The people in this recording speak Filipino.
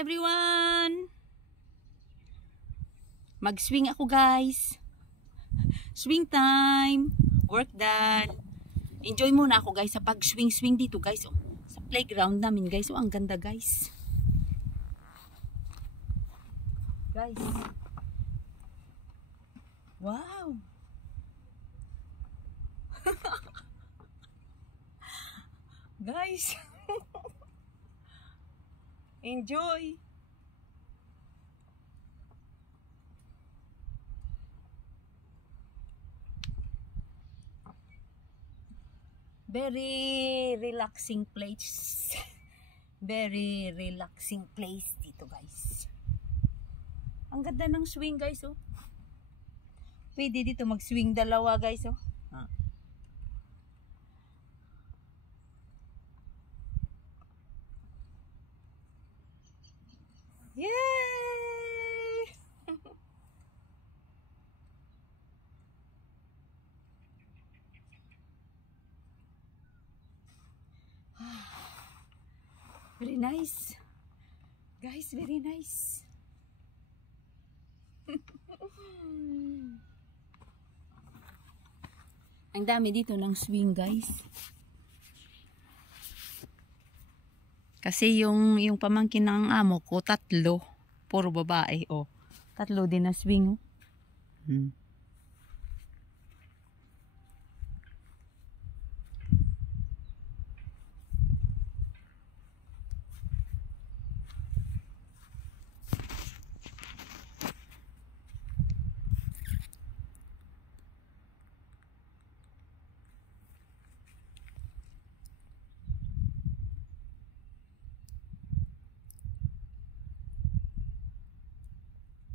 everyone! Mag-swing ako guys. Swing time. Work done. Enjoy muna ako guys sa pag-swing-swing dito guys. Oh, sa playground namin guys. Oh, ang ganda guys. Guys. Wow. Guys. Enjoy. Very relaxing place. Very relaxing place dito guys. Ang ganda ng swing guys oh. Pwede dito mag-swing dalawa guys oh. Yay! Very nice. Guys, very nice. Ang dami dito ng swing, guys. Kasi yung pamangkin ng amo ko, 3. Puro babae, oh. 3 din na swing, oh.